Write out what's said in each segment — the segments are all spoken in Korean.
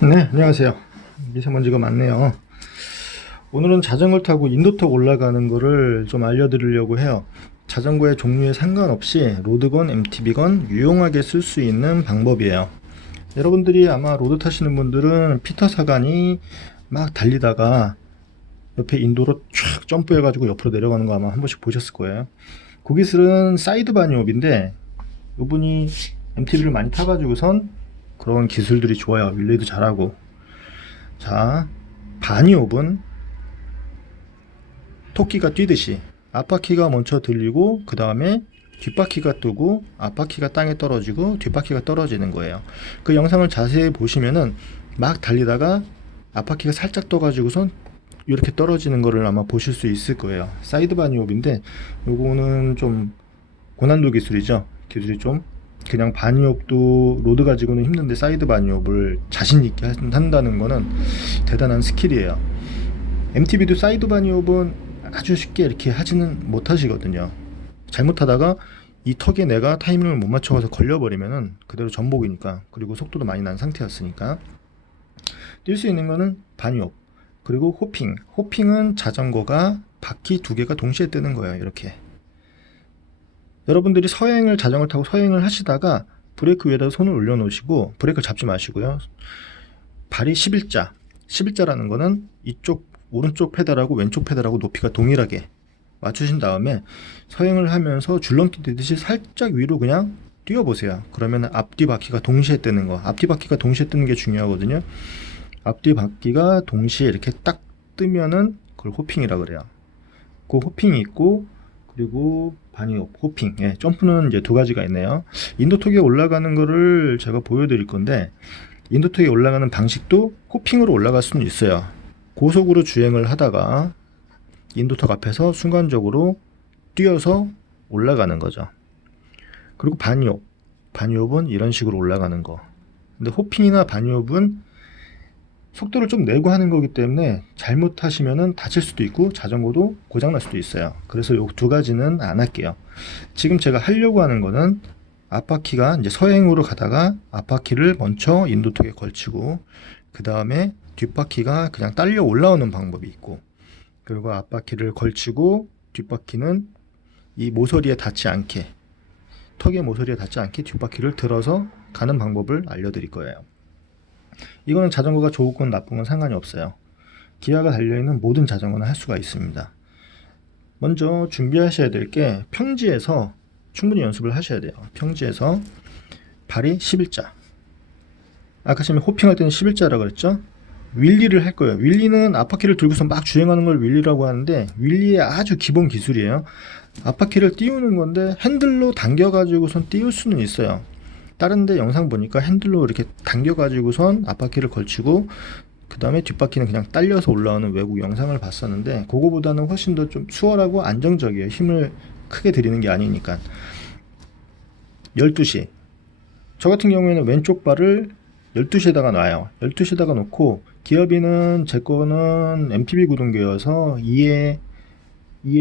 네, 안녕하세요. 미세먼지가 많네요. 오늘은 자전거를 타고 인도턱 올라가는 거를 좀 알려드리려고 해요. 자전거의 종류에 상관없이 로드건, MTB건 유용하게 쓸 수 있는 방법이에요. 여러분들이 아마 로드 타시는 분들은 피터 사간이 막 달리다가 옆에 인도로 촥 점프해가지고 옆으로 내려가는 거 아마 한 번씩 보셨을 거예요. 그 기술은 사이드 바니업인데 이분이 MTB를 많이 타가지고선 그런 기술들이 좋아요. 릴레이도 잘하고. 자, 바니업은 토끼가 뛰듯이 앞바퀴가 먼저 들리고 그 다음에 뒷바퀴가 뜨고 앞바퀴가 땅에 떨어지고 뒷바퀴가 떨어지는 거예요. 그 영상을 자세히 보시면은 막 달리다가 앞바퀴가 살짝 떠가지고선 이렇게 떨어지는 거를 아마 보실 수 있을 거예요. 사이드 바니업인데 요거는 좀 고난도 기술이죠. 기술이 좀 그냥 바니업도 로드 가지고는 힘든데 사이드 바니업을 자신 있게 한다는 거는 대단한 스킬이에요. MTB도 사이드 바니업은 아주 쉽게 이렇게 하지는 못하시거든요. 잘못하다가 이 턱에 내가 타이밍을 못 맞춰서 걸려버리면은 그대로 전복이니까, 그리고 속도도 많이 난 상태였으니까 뛸 수 있는 거는 바니업, 그리고 호핑. 호핑은 자전거가 바퀴 두 개가 동시에 뜨는 거예요. 이렇게 여러분들이 서행을 자전거 타고 서행을 하시다가 브레이크 위에다 손을 올려놓으시고 브레이크를 잡지 마시고요. 발이 11자, 11자라는 거는 이쪽 오른쪽 페달하고 왼쪽 페달하고 높이가 동일하게 맞추신 다음에 서행을 하면서 줄넘기 뛰듯이 살짝 위로 그냥 뛰어보세요. 그러면 앞뒤 바퀴가 동시에 뜨는 거. 앞뒤 바퀴가 동시에 뜨는 게 중요하거든요. 앞뒤 바퀴가 동시에 이렇게 딱 뜨면은 그걸 호핑이라 그래요. 그 호핑이 있고, 그리고 바니업, 호핑. 예, 점프는 이제 두 가지가 있네요. 인도톡에 올라가는 거를 제가 보여드릴 건데, 인도턱에 올라가는 방식도 호핑으로 올라갈 수는 있어요. 고속으로 주행을 하다가 인도턱 앞에서 순간적으로 뛰어서 올라가는 거죠. 그리고 바니업. 바니업은 이런 식으로 올라가는 거. 근데 호핑이나 바니업은 속도를 좀 내고 하는 거기 때문에 잘못하시면은 다칠 수도 있고 자전거도 고장날 수도 있어요. 그래서 요 두 가지는 안 할게요. 지금 제가 하려고 하는 거는 앞바퀴가 이제 서행으로 가다가 앞바퀴를 먼저 인도턱에 걸치고 그 다음에 뒷바퀴가 그냥 딸려 올라오는 방법이 있고, 그리고 앞바퀴를 걸치고 뒷바퀴는 이 모서리에 닿지 않게, 턱의 모서리에 닿지 않게 뒷바퀴를 들어서 가는 방법을 알려드릴 거예요. 이거는 자전거가 좋은 건 나쁜 건 상관이 없어요. 기아가 달려있는 모든 자전거는 할 수가 있습니다. 먼저 준비하셔야 될 게 평지에서 충분히 연습을 하셔야 돼요. 평지에서 발이 11자. 아까 전에 호핑할 때는 11자라고 그랬죠? 윌리를 할 거예요. 윌리는 앞바퀴를 들고서 막 주행하는 걸 윌리라고 하는데, 윌리의 아주 기본 기술이에요. 앞바퀴를 띄우는 건데 핸들로 당겨가지고선 띄울 수는 있어요. 다른 데 영상 보니까 핸들로 이렇게 당겨가지고선 앞바퀴를 걸치고 그 다음에 뒷바퀴는 그냥 딸려서 올라오는 외국 영상을 봤었는데, 그거보다는 훨씬 더 좀 수월하고 안정적이에요. 힘을 크게 들이는 게 아니니까. 12시. 저 같은 경우에는 왼쪽 발을 12시에다가 놔요. 12시에다가 놓고, 기어비는 제 거는 MTB 구동계여서 2에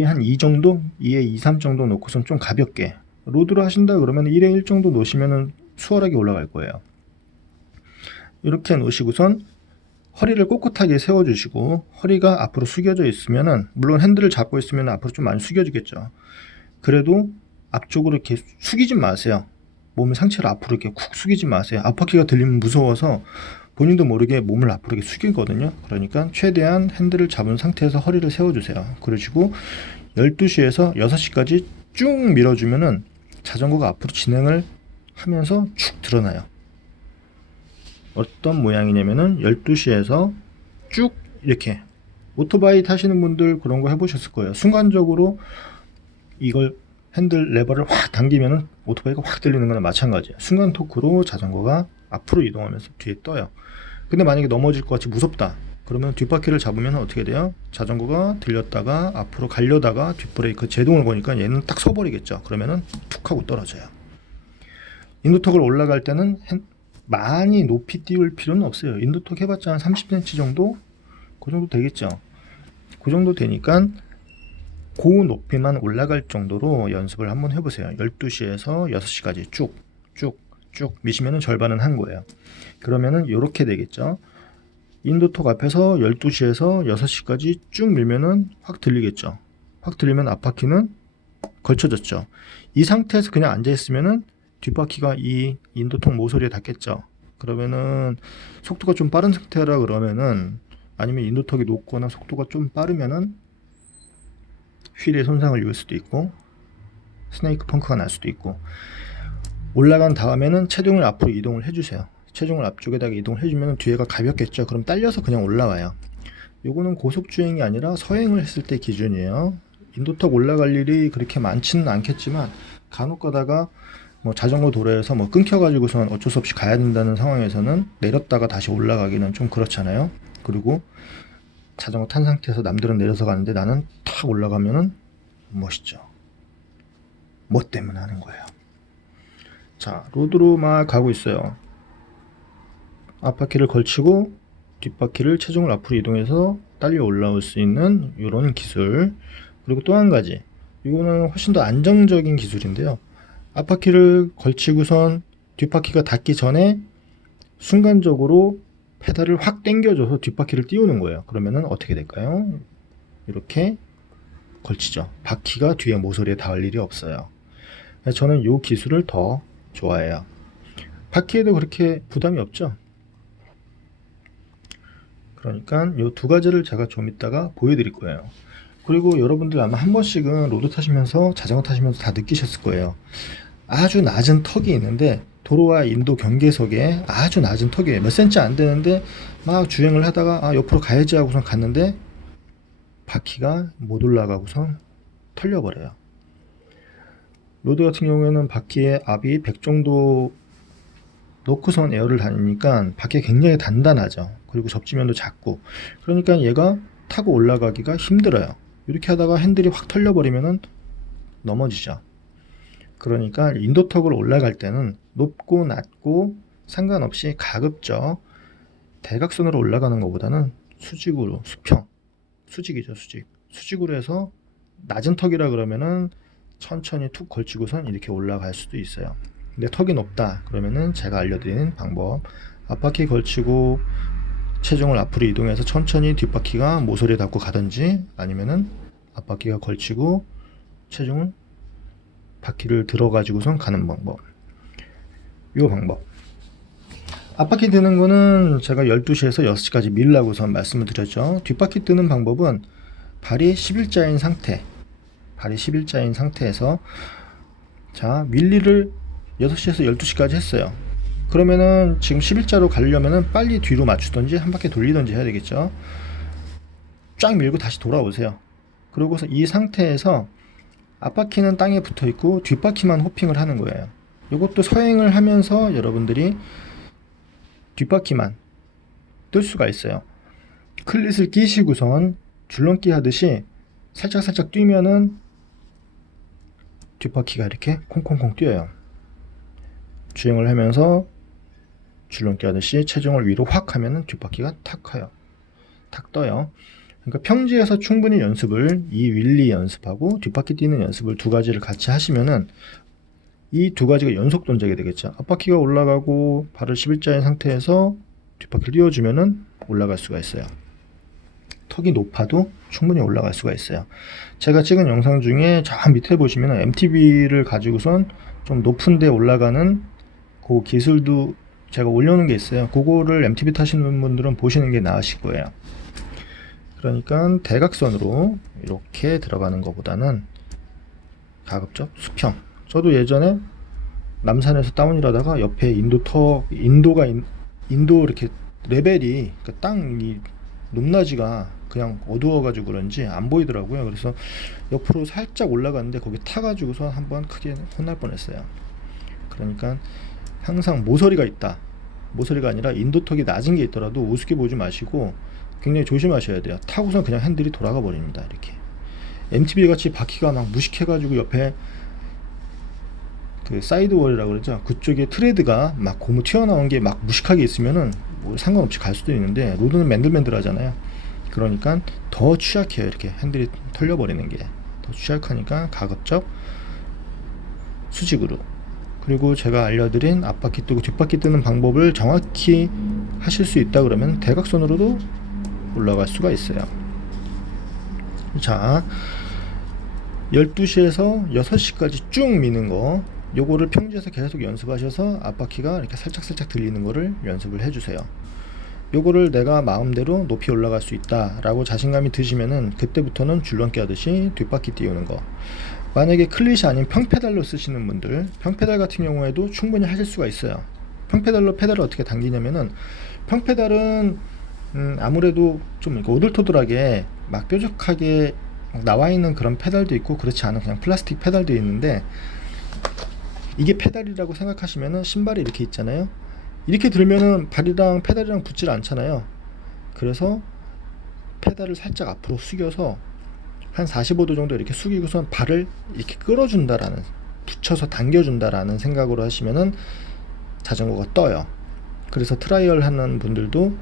한 2 정도? 2에 2, 3 정도 놓고선 좀 가볍게. 로드로 하신다 그러면 1에 1 정도 놓으시면 수월하게 올라갈 거예요. 이렇게 놓으시고선 허리를 꼿꼿하게 세워주시고, 허리가 앞으로 숙여져 있으면은, 물론 핸들을 잡고 있으면 앞으로 좀 많이 숙여지겠죠. 그래도 앞쪽으로 이렇게 숙이지 마세요. 몸의 상체를 앞으로 이렇게 쿡 숙이지 마세요. 앞바퀴가 들리면 무서워서 본인도 모르게 몸을 앞으로 이렇게 숙이거든요. 그러니까 최대한 핸들을 잡은 상태에서 허리를 세워주세요. 그러시고 12시에서 6시까지 쭉 밀어주면은 자전거가 앞으로 진행을 하면서 축 드러나요. 어떤 모양이냐면은 12시에서 쭉 이렇게, 오토바이 타시는 분들 그런 거 해보셨을 거예요. 순간적으로 이걸 핸들 레버를 확 당기면은 오토바이가 확 들리는 거나 마찬가지예요. 순간 토크로 자전거가 앞으로 이동하면서 뒤에 떠요. 근데 만약에 넘어질 것 같이 무섭다 그러면 뒷바퀴를 잡으면 어떻게 돼요? 자전거가 들렸다가 앞으로 가려다가 뒷브레이크 제동을 거니까 얘는 딱 서버리겠죠. 그러면은 툭 하고 떨어져요. 인도턱을 올라갈 때는 많이 높이 띄울 필요는 없어요. 인도턱 해봤자 한 30cm 정도? 그 정도 되겠죠. 그 정도 되니까 그 높이만 올라갈 정도로 연습을 한번 해보세요. 12시에서 6시까지 쭉 쭉 미시면은 절반은 한 거예요. 그러면은 이렇게 되겠죠. 인도톡 앞에서 12시에서 6시까지 쭉 밀면은 확 들리겠죠. 확 들리면 앞바퀴는 걸쳐졌죠. 이 상태에서 그냥 앉아 있으면은 뒷바퀴가 이 인도톡 모서리에 닿겠죠. 그러면은 속도가 좀 빠른 상태라 그러면은, 아니면 인도톡이 높거나 속도가 좀 빠르면은 휠에 손상을 입을 수도 있고 스네이크 펑크가 날 수도 있고, 올라간 다음에는 체중을 앞으로 이동을 해주세요. 체중을 앞쪽에다가 이동을 해주면 뒤에가 가볍겠죠. 그럼 딸려서 그냥 올라와요. 요거는 고속주행이 아니라 서행을 했을 때 기준이에요. 인도턱 올라갈 일이 그렇게 많지는 않겠지만 간혹 가다가 뭐 자전거 도로에서 뭐 끊겨가지고선 어쩔 수 없이 가야 된다는 상황에서는 내렸다가 다시 올라가기는 좀 그렇잖아요. 그리고 자전거 탄 상태에서 남들은 내려서 가는데 나는 탁 올라가면은 멋있죠. 뭐 때문에 하는 거예요. 자, 로드로 막 가고 있어요. 앞바퀴를 걸치고 뒷바퀴를 체중을 앞으로 이동해서 딸려 올라올 수 있는 이런 기술. 그리고 또 한 가지, 이거는 훨씬 더 안정적인 기술인데요. 앞바퀴를 걸치고선 뒷바퀴가 닿기 전에 순간적으로 페달을 확 당겨줘서 뒷바퀴를 띄우는 거예요. 그러면은 어떻게 될까요? 이렇게 걸치죠. 바퀴가 뒤에 모서리에 닿을 일이 없어요. 저는 이 기술을 더 좋아해요. 바퀴에도 그렇게 부담이 없죠. 그러니까 이 두 가지를 제가 좀 이따가 보여드릴 거예요. 그리고 여러분들 아마 한 번씩은 로드 타시면서 자전거 타시면서 다 느끼셨을 거예요. 아주 낮은 턱이 있는데 도로와 인도 경계석에 아주 낮은 턱이에요. 몇 센치 안 되는데 막 주행을 하다가 옆으로 가야지 하고선 갔는데 바퀴가 못 올라가고선 털려버려요. 로드 같은 경우에는 바퀴에 압이 100 정도 놓고선 에어를 다니니까 바퀴가 굉장히 단단하죠. 그리고 접지면도 작고, 그러니까 얘가 타고 올라가기가 힘들어요. 이렇게 하다가 핸들이 확 털려버리면은 넘어지죠. 그러니까 인도턱을 올라갈 때는 높고 낮고 상관없이 가급적 대각선으로 올라가는 것보다는 수직으로, 수직이죠, 수직으로 해서 낮은 턱이라 그러면은 천천히 툭 걸치고선 이렇게 올라갈 수도 있어요. 근데 턱이 높다 그러면은 제가 알려드리는 방법, 앞바퀴 걸치고 체중을 앞으로 이동해서 천천히 뒷바퀴가 모서리에 닿고 가든지, 아니면은 앞바퀴가 걸치고 체중을 바퀴를 들어가지고선 가는 방법. 이 방법. 앞바퀴 드는 거는 제가 12시에서 6시까지 밀라고선 말씀을 드렸죠. 뒷바퀴 뜨는 방법은 발이 11자인 상태에서 자, 밀리를 6시에서 12시까지 했어요. 그러면은 지금 11자로 가려면은 빨리 뒤로 맞추던지 한 바퀴 돌리던지 해야 되겠죠. 쫙 밀고 다시 돌아오세요. 그러고서 이 상태에서 앞바퀴는 땅에 붙어 있고 뒷바퀴만 호핑을 하는 거예요. 이것도 서행을 하면서 여러분들이 뒷바퀴만 뜰 수가 있어요. 클릿을 끼시고선 줄넘기 하듯이 살짝 뛰면은 뒷바퀴가 이렇게 콩콩콩 뛰어요. 주행을 하면서 줄넘기 하듯이 체중을 위로 확 하면은 뒷바퀴가 탁 커요. 탁 떠요. 그러니까 평지에서 충분히 연습을, 이 윌리 연습하고 뒷바퀴 뛰는 연습을 두 가지를 같이 하시면은 이 두 가지가 연속 동작이 되겠죠. 앞바퀴가 올라가고 발을 11자인 상태에서 뒷바퀴를 띄워주면은 올라갈 수가 있어요. 턱이 높아도 충분히 올라갈 수가 있어요. 제가 찍은 영상 중에 저 밑에 보시면 MTB를 가지고선 좀 높은 데 올라가는 그 기술도 제가 올려놓은 게 있어요. 그거를 MTB 타시는 분들은 보시는 게 나으실 거예요. 그러니까 대각선으로 이렇게 들어가는 것보다는 가급적 수평. 저도 예전에 남산에서 다운이라다가 옆에 인도 이렇게 레벨이, 그러니까 땅이 높낮이가 그냥 어두워가지고 그런지 안 보이더라고요. 그래서 옆으로 살짝 올라갔는데 거기 타가지고서 한번 크게 혼날 뻔했어요. 그러니까 항상 모서리가 있다, 모서리가 아니라 인도턱이 낮은 게 있더라도 우습게 보지 마시고 굉장히 조심하셔야 돼요. 타고선 그냥 핸들이 돌아가 버립니다. 이렇게 MTB 같이 바퀴가 막 무식해가지고 옆에 그 사이드월이라고 그러죠. 그쪽에 트레드가 막 고무 튀어나온 게 막 무식하게 있으면은 뭐 상관없이 갈 수도 있는데, 로드는 맨들맨들 하잖아요. 그러니까 더 취약해요. 이렇게 핸들이 털려버리는 게 더 취약하니까 가급적 수직으로, 그리고 제가 알려드린 앞바퀴 뜨고 뒷바퀴 뜨는 방법을 정확히 하실 수 있다 그러면 대각선으로도 올라갈 수가 있어요. 자, 12시에서 6시까지 쭉 미는 거, 요거를 평지에서 계속 연습하셔서 앞바퀴가 이렇게 살짝살짝 들리는 거를 연습을 해주세요. 요거를 내가 마음대로 높이 올라갈 수 있다 라고 자신감이 드시면은 그때부터는 줄넘기 하듯이 뒷바퀴 띄우는 거. 만약에 클릿이 아닌 평페달로 쓰시는 분들, 평페달 같은 경우에도 충분히 하실 수가 있어요. 평페달로 페달을 어떻게 당기냐면은, 평페달은 아무래도 좀 오돌토돌하게 막 뾰족하게 나와 있는 그런 페달도 있고, 그렇지 않은 그냥 플라스틱 페달도 있는데, 이게 페달이라고 생각하시면은 신발이 이렇게 있잖아요. 이렇게 들면은 발이랑 페달이랑 붙질 않잖아요. 그래서 페달을 살짝 앞으로 숙여서 한 45도 정도 이렇게 숙이고선 발을 이렇게 끌어준다라는, 붙여서 당겨준다라는 생각으로 하시면은 자전거가 떠요. 그래서 트라이얼 하는 분들도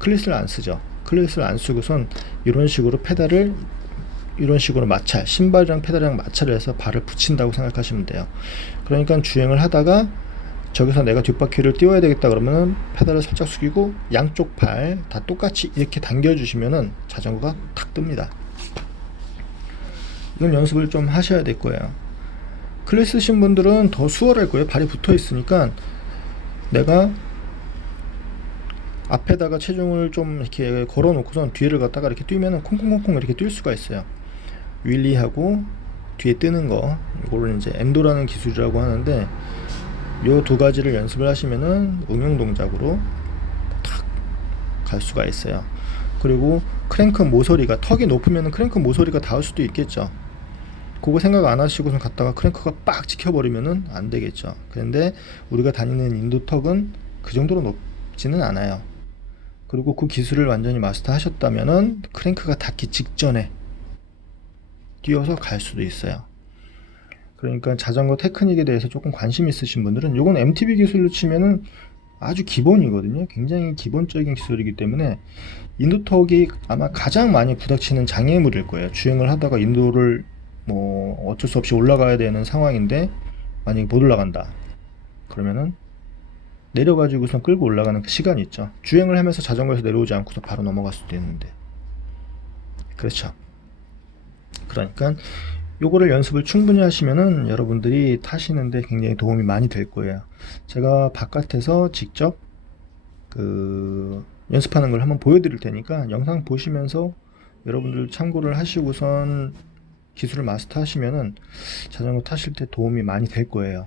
클릿을 안 쓰죠. 클릿을 안 쓰고선 이런 식으로 페달을 이런 식으로 마찰, 신발이랑 페달이랑 마찰을 해서 발을 붙인다고 생각하시면 돼요. 그러니까 주행을 하다가 저기서 내가 뒷바퀴를 띄워야 되겠다 그러면은 페달을 살짝 숙이고 양쪽 발 다 똑같이 이렇게 당겨주시면은 자전거가 탁 뜹니다. 이건 연습을 좀 하셔야 될 거예요. 클릿 쓰신 분들은 더 수월할 거예요. 발이 붙어 있으니까 내가 앞에다가 체중을 좀 이렇게 걸어 놓고선 뒤를 갖다가 이렇게 뛰면은 콩콩콩콩 이렇게 뛸 수가 있어요. 윌리하고 뒤에 뜨는 거, 이거를 이제 엔도라는 기술이라고 하는데, 요 두 가지를 연습을 하시면은 응용 동작으로 탁 갈 수가 있어요. 그리고 크랭크 모서리가, 턱이 높으면은 크랭크 모서리가 닿을 수도 있겠죠. 그거 생각 안 하시고선 갔다가 크랭크가 빡 찍혀버리면은 안 되겠죠. 그런데 우리가 다니는 인도 턱은 그 정도로 높지는 않아요. 그리고 그 기술을 완전히 마스터 하셨다면은 크랭크가 닿기 직전에 뛰어서 갈 수도 있어요. 그러니까 자전거 테크닉에 대해서 조금 관심 있으신 분들은, 요건 MTB 기술로 치면은 아주 기본이거든요. 굉장히 기본적인 기술이기 때문에 인도턱이 아마 가장 많이 부닥치는 장애물일 거예요. 주행을 하다가 인도를 뭐 어쩔 수 없이 올라가야 되는 상황인데 만약에 못 올라간다 그러면은 내려가지고선 끌고 올라가는 그 시간이 있죠. 주행을 하면서 자전거에서 내려오지 않고서 바로 넘어갈 수도 있는데. 그렇죠. 그러니까 요거를 연습을 충분히 하시면은 여러분들이 타시는데 굉장히 도움이 많이 될 거예요. 제가 바깥에서 직접 그 연습하는 걸 한번 보여드릴 테니까 영상 보시면서 여러분들 참고를 하시고선 기술을 마스터 하시면은 자전거 타실 때 도움이 많이 될 거예요.